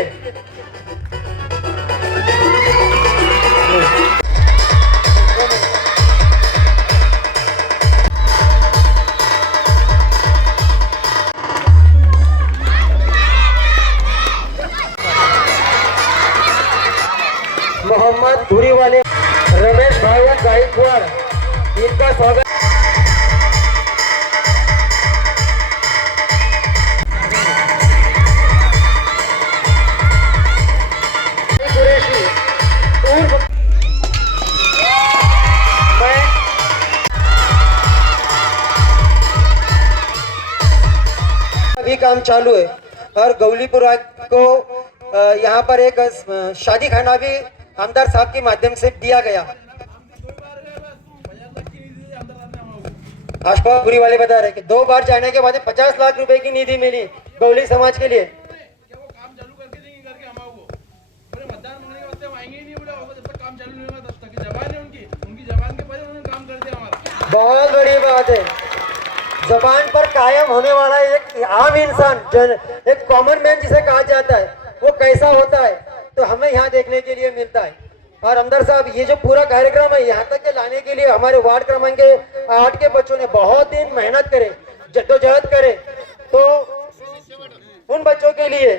लिए मोहम्मद धुरी वाले रमेश भाई गायकवाड़, इनका स्वागत। अभी काम चालू है और गौलीपुर को यहाँ पर एक शादी खाना भी आमदार साहब के माध्यम से दिया गया। आशफाक पुरी वाले बता रहे कि 2 बार जाने के बाद 50 लाख रुपए की निधि मिली गौली समाज के लिए। बहुत बड़ी बात है, जबान पर कायम होने वाला एक आम इंसान, एक कॉमन मैन जिसे कहा जाता है, वो कैसा होता है तो हमें यहाँ देखने के लिए मिलता है। और आमदार साहब ये जो पूरा कार्यक्रम है यहाँ तक के लाने के लिए हमारे वार्ड क्रमांक 8 के बच्चों ने बहुत दिन मेहनत करे, जद्दोजहद करे। तो उन बच्चों के लिए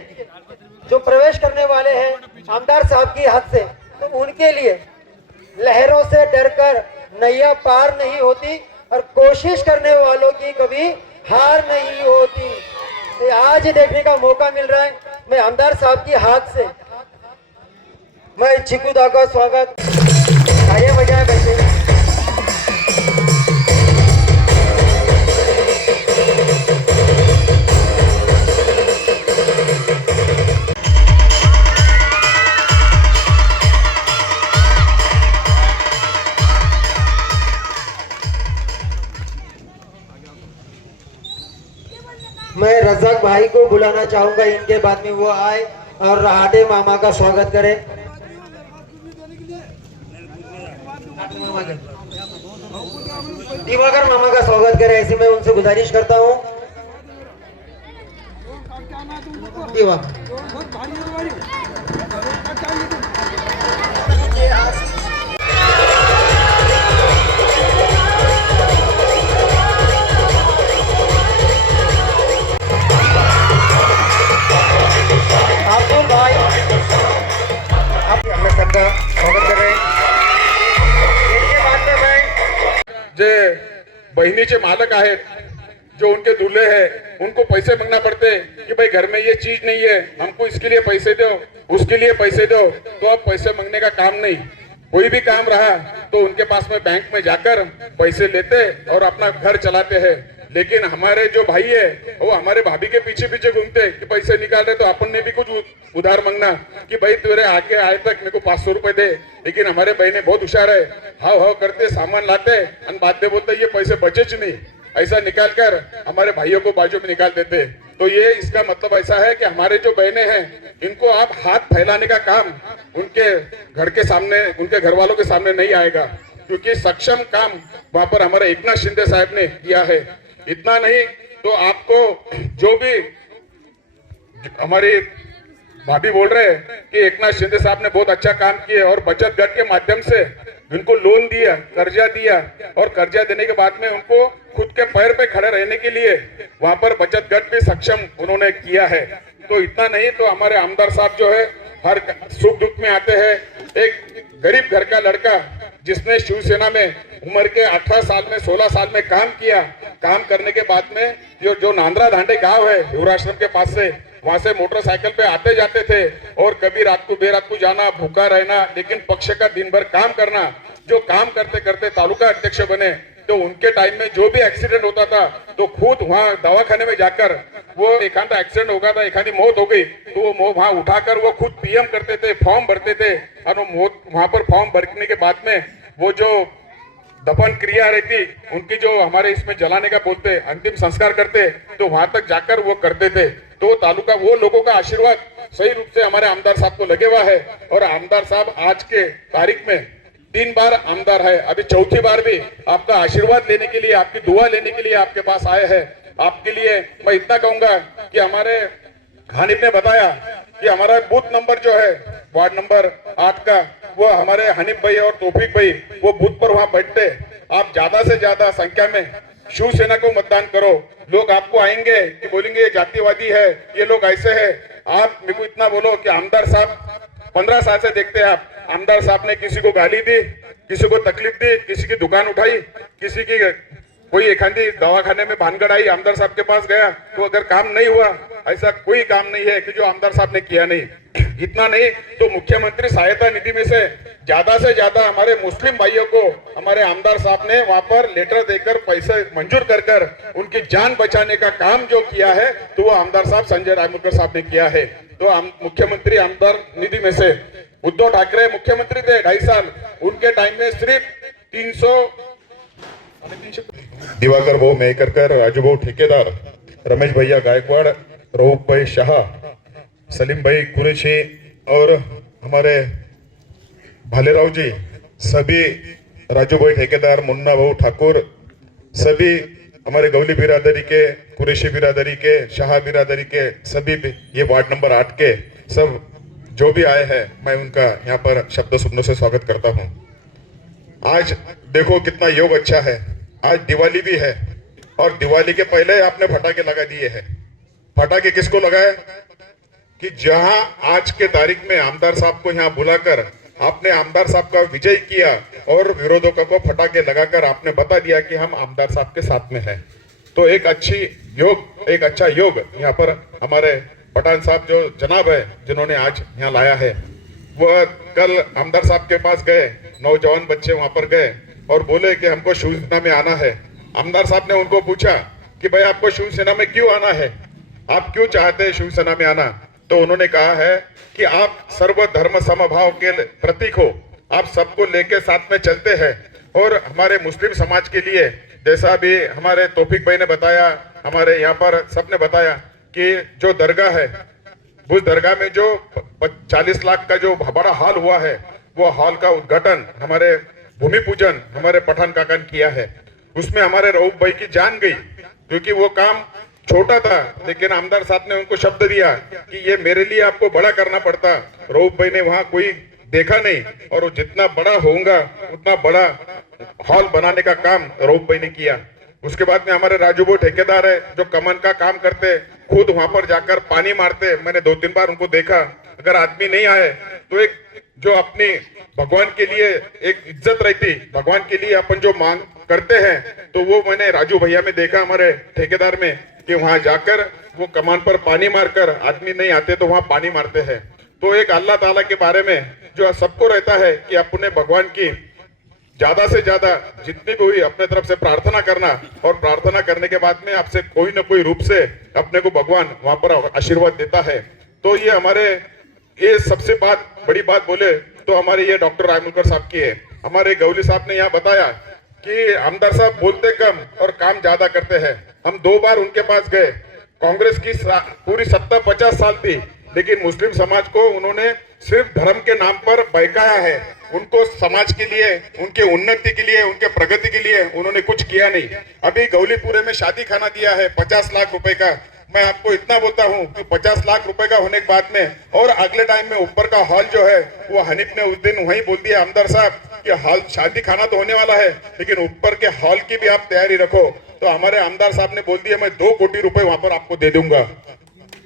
जो प्रवेश करने वाले हैं आमदार साहब की हाथ से, तो उनके लिए लहरों से डरकर नैया पार नहीं होती और कोशिश करने वालों की कभी हार नहीं होती। तो आज देखने का मौका मिल रहा है, मैं आमदार साहब की हाथ से मैं चिकू दा का स्वागत आइए बजाय बैठे। मैं रजाक भाई को बुलाना चाहूंगा, इनके बाद में वो आए और राहटे मामा का स्वागत करें। दिवाकर मामा का स्वागत करें, ऐसे मैं उनसे गुजारिश करता हूँ। दिवाकर भाई हम सबका स्वागत कर रहे हैं। इनके बाद में मैं जे बहिणीचे मालक आहेत, जो उनके दूल्हे हैं, उनको पैसे मांगना पड़ते कि भाई घर में ये चीज नहीं है, हमको इसके लिए पैसे दो, उसके लिए पैसे दो। तो अब पैसे मांगने का काम नहीं, कोई भी काम रहा तो उनके पास में बैंक में जाकर पैसे लेते और अपना घर चलाते हैं। लेकिन हमारे जो भाई है वो हमारे भाभी के पीछे पीछे घूमते कि पैसे निकाल रहे, तो अपन ने भी कुछ उधार मांगना कि भाई तेरे आके आए तक मेरे को 500 रुपए दे। लेकिन हमारे बहने बहुत होशियार है, हाव हाव करते सामान लाते और बाद में बोलते ये पैसे बचेच नहीं, ऐसा निकाल कर हमारे भाइयों को बाजू में निकाल देते। तो ये इसका मतलब ऐसा है कि हमारे जो बहनें हैं इनको आप हाथ फैलाने का काम उनके घर के सामने, उनके घर वालों के सामने नहीं आएगा, क्योंकि सक्षम काम वहां पर हमारे एकनाथ शिंदे साहब ने किया है। इतना नहीं तो आपको जो भी हमारी भाभी बोल रहे हैं कि एकनाथ शिंदे साहब ने बहुत अच्छा काम किया और बचत गट के माध्यम से उनको लोन दिया, कर्जा दिया, और कर्जा देने के बाद में उनको खुद के पैर पे खड़े रहने के लिए वहां पर बचत गट भी सक्षम उन्होंने किया है। तो इतना नहीं तो हमारे आमदार साहब जो है हर सुख दुख में आते हैं। एक गरीब घर का लड़का जिसने शिवसेना में उम्र के 18 साल में 16 साल में काम किया, काम करने के बाद में जो नांद्रा धांडे गांव है युवराश्रम के पास से, वहां से मोटरसाइकिल पे आते जाते थे और कभी रात को देर रात को जाना, भूखा रहना, लेकिन पक्ष का दिन भर काम करना। जो काम करते करते तालुका अध्यक्ष बने, तो उनके टाइम में जो भी एक्सीडेंट होता था तो खुद वहाँ दवाखाने में जाकर, वो एखादा एक्सीडेंट हो गया था, एखादी मौत हो गई तो वो वहाँ उठाकर वो खुद पीएम करते थे, फॉर्म भरते थे, और वहाँ पर फॉर्म भरने के बाद में वो जो दफन क्रिया रहती उनकी, जो हमारे इसमें जलाने का बोलते अंतिम संस्कार करते, तो वहां तक जाकर वो करते थे। तो तालुका वो लोगों का आशीर्वाद सही रूप से हमारे आमदार साहब को लगे हुआ है। और आमदार साहब आज के तारीख में 3 बार आमदार है, अभी 4थी बार भी आपका आशीर्वाद लेने के लिए, आपकी दुआ लेने के लिए आपके पास आए हैं। आपके लिए मैं इतना कहूंगा कि हमारे हानिफ ने बताया कि हमारा बूथ नंबर जो है वार्ड नंबर 8 का, वो हमारे हनीफ भाई और तौफीक भाई वो बूथ पर वहां बैठते। आप ज्यादा से ज्यादा संख्या में शिवसेना को मतदान करो। लोग आपको आएंगे कि बोलेंगे ये जातिवादी है, ये लोग ऐसे है। आप मेरे को इतना बोलो कि आमदार साहब 15 साल से देखते हैं आप, आमदार साहब ने किसी को गाली दी, किसी को तकलीफ दी, किसी की दुकान उठाई, किसी की कोई एक आधी दवाखाने में भानगड़ आई, आमदार साहब के पास गया तो अगर काम नहीं हुआ, ऐसा कोई काम नहीं है कि जो आमदार साहब ने किया नहीं। इतना नहीं तो मुख्यमंत्री सहायता निधि में से ज्यादा हमारे मुस्लिम भाइयों को हमारे आमदार साहब ने वहां पर लेटर देकर पैसे मंजूर कर उनकी जान बचाने का काम जो किया है, तो वो आमदार साहब संजय रायमुलकर साहब ने किया है। तो मुख्यमंत्री आमदार निधि में से उद्धव ठाकरे मुख्यमंत्री थे 2.5 साल, उनके टाइम में सिर्फ 300 दिवाकर भाऊ मेहकरकर, राजू भाऊ ठेकेदार, रमेश भैया गायकवाड़, रऊफ भाई शाह, सलीम भाई कुरैशी और हमारे भालेराव जी, सभी राजू भाई ठेकेदार, मुन्ना भाऊ ठाकुर, सभी हमारे गौली बिरादरी के, कुरैशी बिरादरी के, शाह बिरादरी के, सभी ये वार्ड नंबर 8 के सब जो भी आए हैं, मैं उनका यहाँ पर शब्द सुनने से स्वागत करता हूँ। आज देखो कितना योग अच्छा है, आज दिवाली भी है और दिवाली के पहले आपने फटाके लगा दिए हैं। फटाके किसको लगाए कि जहां आज के तारीख में आमदार साहब को यहाँ बुलाकर आपने आमदार साहब का विजय किया और विरोधकों को फटाके लगाकर आपने बता दिया कि हम आमदार साहब के साथ में हैं। तो एक अच्छा योग यहाँ पर हमारे पठान साहब जो जनाब है जिन्होंने आज यहाँ लाया है, वह कल आमदार साहब के पास गए, नौजवान बच्चे वहां पर गए और बोले कि हमको शिवसेना में आना है। आमदार साहब ने उनको पूछा कि भाई आपको शिवसेना में क्यों आना है, आप क्यों चाहते हैं शिवसेना में आना? तो उन्होंने कहा है कि आप सर्वधर्म समभाव के प्रतीक हो, आप सबको लेके साथ में चलते हैं और हमारे मुस्लिम समाज के लिए, जैसा भी हमारे तौफीक भाई ने बताया, हमारे यहाँ पर सबने बताया कि जो दरगाह है, उस दरगाह में जो 40 लाख का जो बड़ा हॉल हुआ है, वो हॉल का उद्घाटन हमारे भूमि पूजन हमारे पठान काका ने किया है। उसमें हमारे रऊफ भाई की जान गई क्योंकि वो काम छोटा था, लेकिन आमदार साहब ने उनको शब्द दिया कि ये मेरे लिए आपको बड़ा करना पड़ता। रऊफ भाई ने वहां कोई देखा नहीं और जितना बड़ा होगा उतना बड़ा हॉल बनाने का काम रऊफ भाई ने किया। उसके बाद में हमारे राजू भाई ठेकेदार है जो कमन का काम करते, खुद वहां पर जाकर पानी मारते। मैंने 2-3 बार उनको देखा। अगर आदमी नहीं आए तो एक जो अपनी भगवान के लिए एक इज्जत रहती, भगवान के लिए अपन जो मांग करते हैं, तो वो मैंने राजू भैया में देखा, हमारे ठेकेदार में, कि वहां जाकर वो कमान पर पानी मारकर, आदमी नहीं आते तो वहां पानी मारते हैं। तो एक अल्लाह ताला के बारे में जो सबको रहता है कि अपने भगवान की ज्यादा से ज्यादा जितनी भी हुई अपने तरफ से प्रार्थना करना, और प्रार्थना करने के बाद में आपसे कोई न कोई रूप से अपने को भगवान वहां पर आशीर्वाद देता है। तो ये हमारे ये सबसे बड़ी बात बोले तो हमारे ये डॉक्टर रायमुलकर साहब की है। हमारे गौली साहब ने यहाँ बताया कि आमदार साहब बोलते कम और काम ज्यादा करते हैं। हम 2 बार उनके पास गए। कांग्रेस की पूरी सत्ता 50 साल थी, लेकिन मुस्लिम समाज को उन्होंने सिर्फ धर्म के नाम पर बहकाया है। उनको समाज के लिए, उनके उन्नति के लिए, उनके प्रगति के लिए उन्होंने कुछ किया नहीं। अभी गौलीपुरे में शादी खाना दिया है 50 लाख रुपए का। मैं आपको इतना बोलता हूं कि 50 लाख रुपए का होने के बाद में और अगले टाइम में ऊपर का हॉल जो है वो हनीफ ने उस दिन वहीं बोल दिया आमदार साहब कि हॉल शादी खाना तो होने वाला है, लेकिन ऊपर के हॉल की भी आप तैयारी रखो। तो हमारे आमदार साहब ने बोल दिया मैं 2 कोटी रुपए वहां पर आपको दे दूंगा,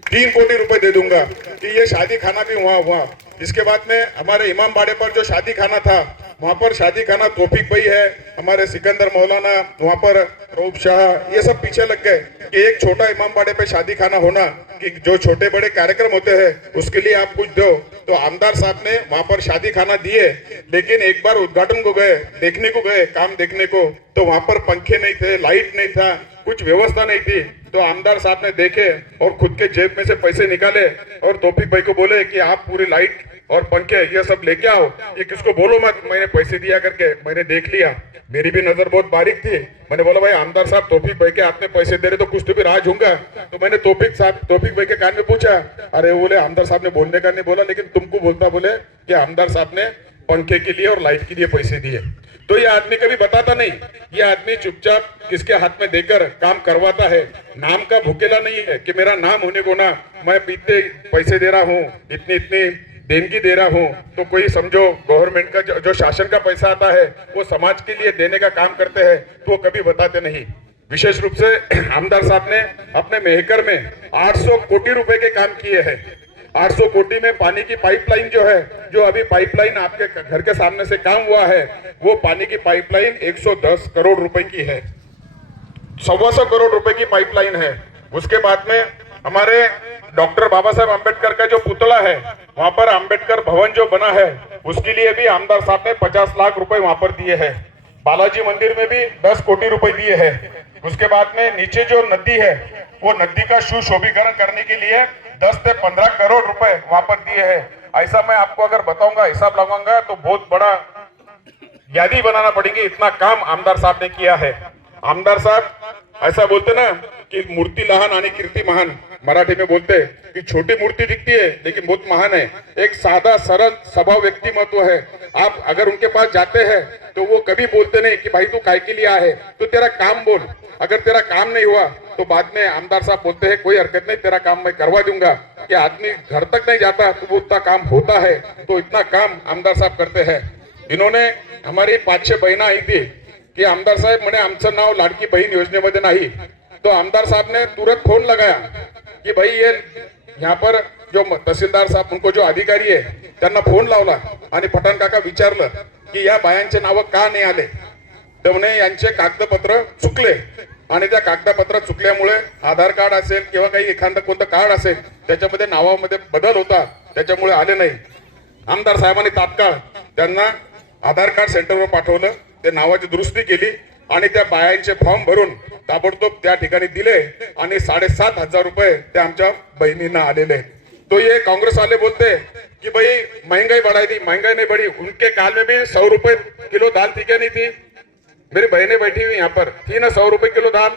3 कोटी रुपए दे दूंगा कि ये शादी खाना भी वहां हुआ। इसके बाद में हमारे इमाम बाड़े पर जो शादी खाना था, वहां पर शादी खाना तौफीक भाई है, हमारे सिकंदर मौलाना, वहां पर रऊफ शाह, ये सब पीछे लग गए कि एक छोटा इमाम बाड़े पे शादी खाना होना, कि जो छोटे बड़े कार्यक्रम होते हैं उसके लिए आप कुछ दो। तो आमदार साहब ने वहां पर शादी खाना दिए, लेकिन एक बार उद्घाटन को गए, देखने को गए, काम देखने को, तो वहां पर पंखे नहीं थे, लाइट नहीं था, कुछ व्यवस्था नहीं थी। तो आमदार साहब ने देखे और खुद के जेब में से पैसे निकाले और तौफीक भाई को बोले कि आप पूरी लाइट और पंखे ये सब लेके आओ, ये किसको बोलो मत, मैंने पैसे दिया करके। मैंने देख लिया, मेरी भी नजर बहुत बारीक थी। मैंने बोला भाई आमदार साहब तौफीक भाई के हाथ में पैसे दे रहे तो कुछ तो भी राज होगा। तो मैंने तौफीक भाई के कान में पूछा, अरे बोले आमदार साहब ने बोलने का नहीं बोला, लेकिन तुमको बोलता बोले कि आमदार साहब ने पंखे के लिए और लाइट के लिए पैसे दिए। तो ये आदमी कभी बताता नहीं, ये आदमी चुपचाप किसके हाथ में देकर काम करवाता है। नाम का भूखेला नहीं है कि मेरा नाम होने को ना मैं इतने पैसे दे रहा हूँ, इतनी इतनी देनगी दे रहा हूँ। तो कोई समझो गवर्नमेंट का जो शासन का पैसा आता है वो समाज के लिए देने का काम करते हैं, तो वो कभी बताते नहीं। विशेष रूप से आमदार साहब ने अपने मेहकर में 800 कोटी रुपए के काम किए हैं। 800 कोटी में पानी की पाइपलाइन जो है, जो अभी पाइपलाइन आपके घर के सामने से काम हुआ है, वो पानी की पाइपलाइन 110 करोड़ रुपए की है, 125 करोड़ रुपए की पाइपलाइन है। उसके बाद में हमारे डॉक्टर बाबा साहेब अम्बेडकर का जो पुतला है, वहां पर अम्बेडकर भवन जो बना है, उसके लिए भी आमदार साहब ने 50 लाख रुपए वहां पर दिए हैं। बालाजी मंदिर में भी 10 कोटी रुपए दिए हैं। उसके बाद में नीचे जो नदी है, वो नदी का सुशोभीकरण करने के लिए 10 से 15 करोड़ रुपए वहां पर दिए हैं। ऐसा मैं आपको अगर बताऊंगा, हिसाब लगाऊंगा तो बहुत बड़ा यादी बनाना पड़ेगी, इतना काम आमदार साहब ने किया है। आमदार साहब ऐसा बोलते ना कि मूर्ति लहान आणि कीर्ती महान, मराठी में बोलते कि छोटी मूर्ति दिखती है लेकिन बहुत महान है। एक सादा सरल स्वभाव व्यक्तिमत्व है। आप अगर उनके पास जाते हैं तो वो कभी बोलते नहीं कि भाई तू काय के लिए आए, तो तेरा काम बोल। अगर तेरा काम नहीं हुआ तो बाद में आमदार साहब बोलते हैं कोई हरकत नहीं, तेरा काम मैं करवा दूंगा। कि आदमी घर तक नहीं जाता तो वो उतना काम होता है। तो इतना काम आमदार साहब करते हैं। इन्होंने हमारी 5-6 बहिणा आई थी की आमदार साहेब म्हणे आमचं नाव लाडकी बहीण योजनेमध्ये नाही। तो आमदार साहब ने तुरंत फोन लगाया कि भाई ये यहाँ पर जो तहसीलदार साहब, उनको जो अधिकारी आहे त्यांना फोन लावला आणि पठाण काका विचारलं की या बायांचे नाव का नाही आले। तर म्हणे यांचे कागदपत्र चुकले आणि त्या कागदपत्र चुकल्यामुळे आधार कार्ड असेल किंवा काही एखादं कोणतं कार्ड असेल त्याच्यामध्ये नावामध्ये बदल होता, त्याच्यामुळे आले नाही। आमदार साहेबांनी तात्काळ त्यांना आधार कार्ड सेंटरवर पाठवलं, ते नावाची दुरुस्ती केली आणि त्या बायांचे फॉर्म भरून ताबडतोब त्या ठिकाणी दिले आणि 7,500 रुपये त्या आमच्या बहिणींना आलेले। तो ये कांग्रेस वाले बोलते कि भाई महंगाई बढ़ाई थी, महंगाई नहीं बढ़ी। उनके काल में भी 100 रुपए किलो दाल थी क्या नहीं थी? मेरी बहनें बैठी हुई यहाँ पर, थी ना 100 रुपए किलो दाल।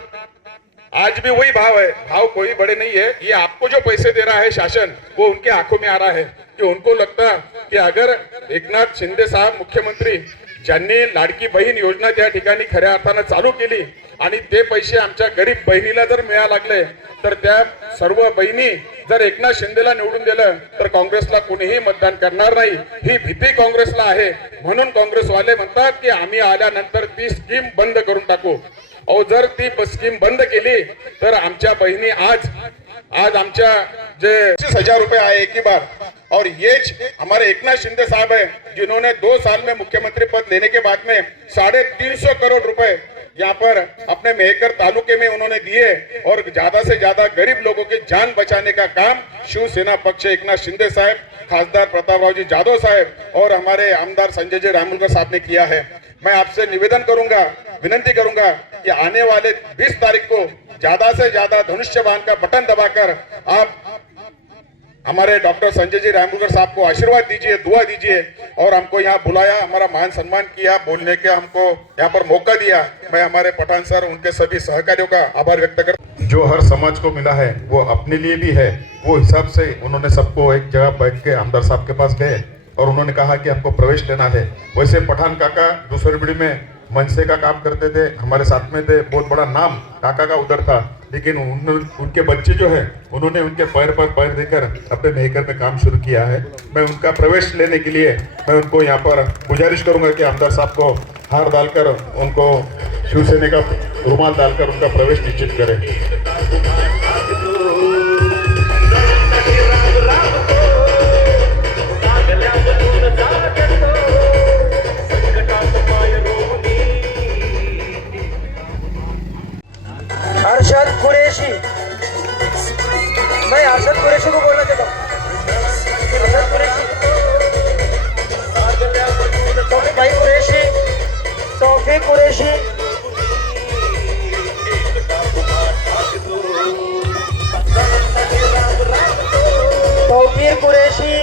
आज भी वही भाव है, भाव कोई बड़े नहीं है। ये आपको जो पैसे दे रहा है शासन, वो उनके आंखों में आ रहा है कि उनको लगता कि अगर एकनाथ शिंदे साहब मुख्यमंत्री ज्यांनी लाडकी बहीण योजना त्या ठिकाणी खऱ्या अर्थानं चालू केली आणि ते पैसे आमच्या गरीब बहिणीला जर मिळा लागले तर त्या सर्व बहिणी जर एकनाथ शिंदेला निवडून दिलं तर काँग्रेसला कोणीही मतदान करणार नाही, ही भीती काँग्रेसला आहे। म्हणून काँग्रेसवाले म्हणतात की आम्ही आल्यानंतर ती स्कीम बंद करून टाकू। और जर ती स्कीम बंद केली तर आमच्या बहिणी आज आमच्या जे 25,000 रुपए आए एक ही बार। और ये हमारे एकनाथ शिंदे साहब है जिन्होंने 2 साल में मुख्यमंत्री पद लेने के बाद में 350 करोड़ रुपए यहाँ पर अपने मेहकर तालुके में उन्होंने दिए और ज्यादा से ज्यादा गरीब लोगों की जान बचाने का काम शिवसेना पक्ष एकनाथ शिंदे साहब, खासदार प्रतापराव जी जाधव साहब और हमारे आमदार संजय जी रामुलकर साहब ने किया है। मैं आपसे निवेदन करूंगा, विनती करूंगा कि आने वाले 20 तारीख को ज्यादा से ज्यादा धनुष्यबाण का बटन दबाकर आप हमारे डॉक्टर संजय जी रामुलकर साहब को आशीर्वाद दीजिए, दुआ दीजिए। और हमको यहाँ बुलाया, हमारा मान सम्मान किया, बोलने का हमको यहाँ पर मौका दिया। मैं हमारे पठान सर, उनके सभी सहकारियों का आभार व्यक्त करता। जो हर समाज को मिला है वो अपने लिए भी है, वो हिसाब से उन्होंने सबको एक जगह बैठ के आमदार साहब के पास गए और उन्होंने कहा कि हमको प्रवेश लेना है। वैसे पठान काका दूसरी पीढ़ी में मनसे का काम करते थे, हमारे साथ में थे, बहुत बड़ा नाम काका का उधर था। लेकिन उनके बच्चे जो है उन्होंने उनके पैर पर पैर देकर अपने मेहकर में काम शुरू किया है। मैं उनका प्रवेश लेने के लिए मैं उनको यहाँ पर गुजारिश करूंगा कि आमदार साहब को हार डालकर, उनको शिवसेना का रुमाल डालकर उनका प्रवेश निश्चित करें। अरशद कुरैशी, मैं अरशद कुरैशी को बोलना चाहता हूँ। अरशद कुरैशी, तौफीक भाई कुरैशी, तौफीक कुरैशी, तौफीक कुरैशी,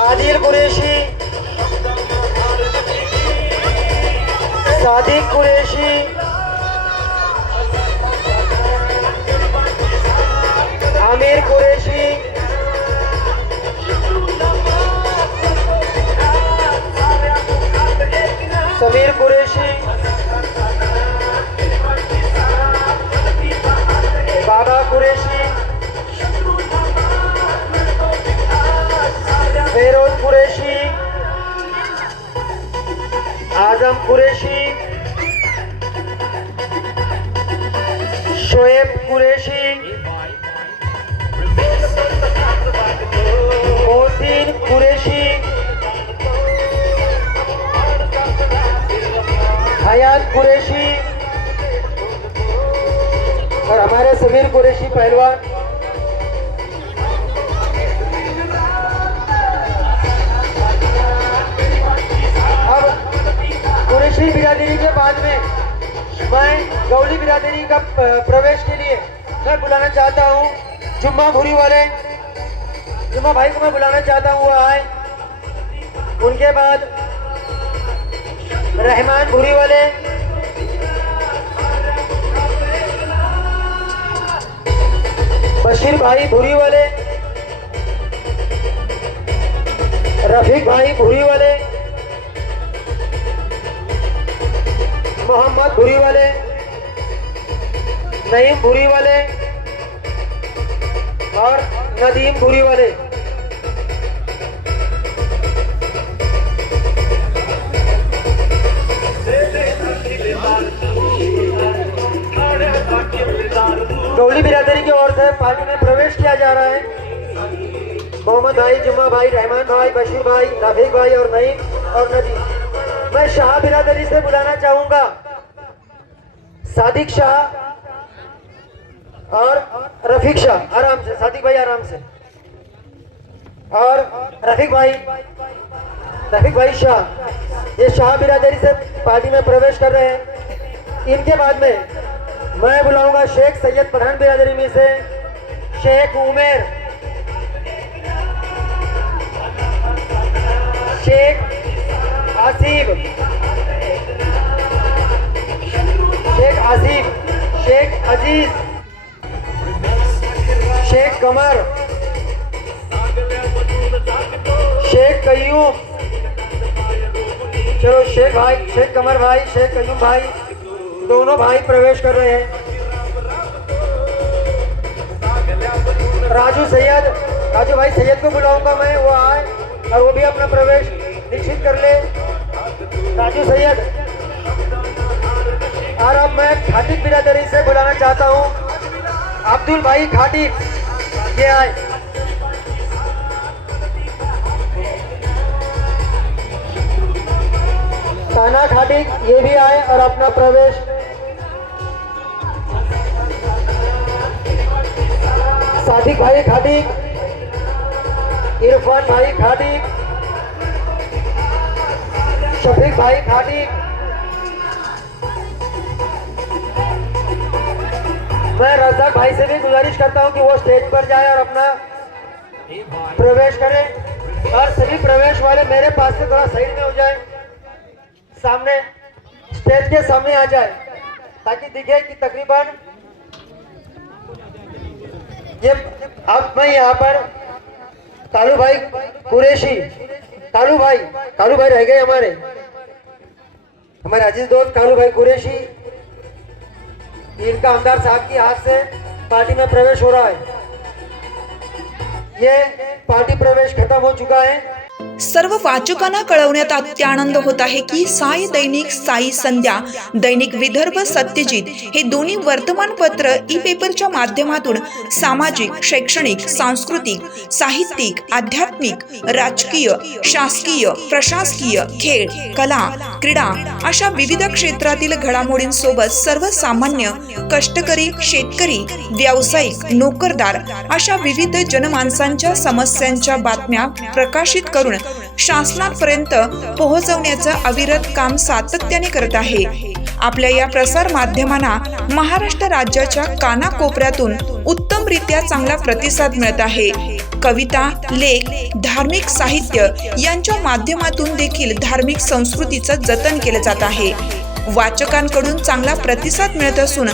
आदिल कुरैशी, सादिक कुरैशी, कुरेशी, फेरोज कुरेशी, आजम कुरेशी, शोएब कुरेशी, मोहसिन कुरेशी, हयात कुरेशी और हमारे समीर कुरेशी पहलवान। अब कुरेशी बिरादरी के बाद में मैं गौली बिरादरी का प्रवेश के लिए मैं बुलाना चाहता हूँ जुम्मा भूरी वाले, जुम्मा भाई को मैं बुलाना चाहता हूँ, वो आए। उनके बाद रहमान भूरी वाले, बशीर भाई भूरी वाले, रफीक भाई भूरी वाले, मोहम्मद भूरी वाले, नईम भूरी वाले और नदीम भूरी वाले। गौली बिरादरी की ओर से पार्टी में प्रवेश किया जा रहा है। मोहम्मद भाई, जुम्मा भाई, रहमान भाई, बशीर भाई, रफीक भाई और नईम और नदीम। मैं शाह बिरादरी से बुलाना चाहूंगा सादिक शाह और रफीक शाह। आराम से सादिक भाई, आराम से। और रफीक भाई शाह, ये शाह बिरादरी से पार्टी में प्रवेश कर रहे हैं। इनके बाद में मैं बुलाऊंगा शेख सैयद पठान बिरादरी में से शेख उमेर, शेख आसिफ, शेख अजीज, शेख कमर, शेख कयूम। चलो शेख भाई, शेख कमर भाई, शेख कयूम भाई, दोनों भाई प्रवेश कर रहे हैं। राजू भाई सैयद को बुलाऊंगा मैं, वो आए और वो भी अपना प्रवेश निश्चित कर ले। राजू सैयद। और अब मैं खाटिक बिरादरी से बुलाना चाहता हूँ अब्दुल भाई खाटिक, ये आए। ताना खाटिक, ये भी आए और अपना प्रवेश। सादिक भाई खाटिक, इरफान भाई खाटिक, शफीक भाई खाटिक। मैं रज़ाक भाई से भी गुजारिश करता हूं कि वो स्टेज पर जाए और अपना प्रवेश करें। और सभी प्रवेश वाले मेरे पास से थोड़ा साइड में हो जाए, सामने स्टेज के सामने आ जाए, ताकि दिखे कि तकरीबन ये। अब मैं यहाँ पर कालू भाई कुरैशी, कालू भाई रह गए हमारे अजीज दोस्त कालू भाई कुरैशी। इनका आमदार साहब की हाथ से पार्टी में प्रवेश हो रहा है। ये पार्टी प्रवेश खत्म हो चुका है। सर्व वाचकांना कळवण्यात अत्यानंद होत आहे की साई दैनिक, साई संध्या, दैनिक विदर्भ, सत्यजित हे दोन्ही वर्तमानपत्र ई पेपरच्या माध्यमातून सामाजिक, शैक्षणिक, सांस्कृतिक, साहित्यिक, आध्यात्मिक, राजकीय, शासकीय, प्रशासकीय, खेळ, कला, क्रीडा अशा विविध क्षेत्रातील घडामोडींसोबत सर्वसामान्य, कष्टकरी, शेतकरी, व्यावसायिक, नोकरदार अशा विविध जनमानसांच्या समस्यांच्या बातम्या प्रकाशित करून शासनापर्यंत पोहोचवण्याचं अविरत काम सातत्याने करत आहे। आपल्या या प्रसार माध्यमांना महाराष्ट्र राज्याच्या कानाकोपऱ्यातून उत्तमरित्या चांगला प्रतिसाद मिळत आहे। कविता, लेख, धार्मिक साहित्य यांच्या माध्यमातून देखील धार्मिक संस्कृतीचं जतन केले जात आहे। वाचकांकडून चांगला प्रतिसाद मिळत असून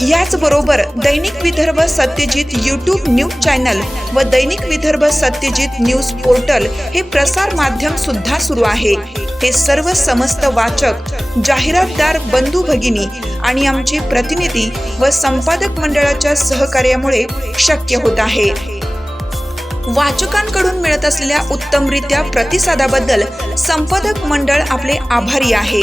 याचबरोबर दैनिक Vidarbha Satyajit YouTube news channel व दैनिक विदर्भ सत्यजित न्यूज पोर्टल हे प्रसार माध्यम सुद्धा सुरू आहे। हे सर्व समस्त वाचक, जाहिरातदार बंधू भगिनी आणि आमचे प्रतिनिधी व संपादक मंडळाच्या सहकार्यामुळे शक्य होत आहे. वाचकांकडून मिळत असलेल्या उत्तमरित्या प्रतिसादाबद्दल संपादक मंडळ आपले आभारी आहे.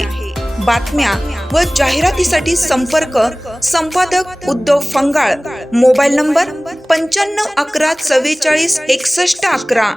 बातम्या व जाहिरातीसाठी संपर्क संपादक उद्धव फंगाळ, मोबाईल नंबर 95 11 44 61 11.